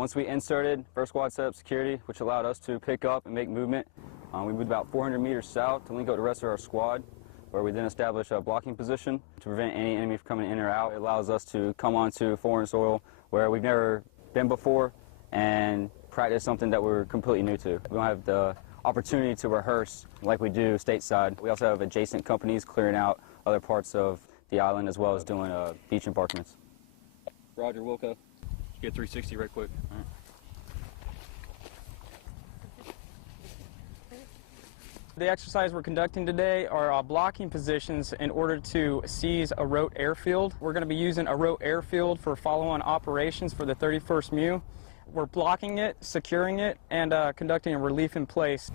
Once we inserted, first squad set up security, which allowed us to pick up and make movement. We moved about 400 meters south to link up the rest of our squad, where we then established a blocking position to prevent any enemy from coming in or out. It allows us to come onto foreign soil where we've never been before and practice something that we're completely new to. We don't have the opportunity to rehearse like we do stateside. We also have adjacent companies clearing out other parts of the island as well as doing beach embarkments. Roger, Wilco. Get 360 right quick. All right. The exercise we're conducting today are blocking positions in order to seize Orote Airfield. We're going to be using Orote Airfield for follow-on operations for the 31st MEU. We're blocking it, securing it, and conducting a relief in place.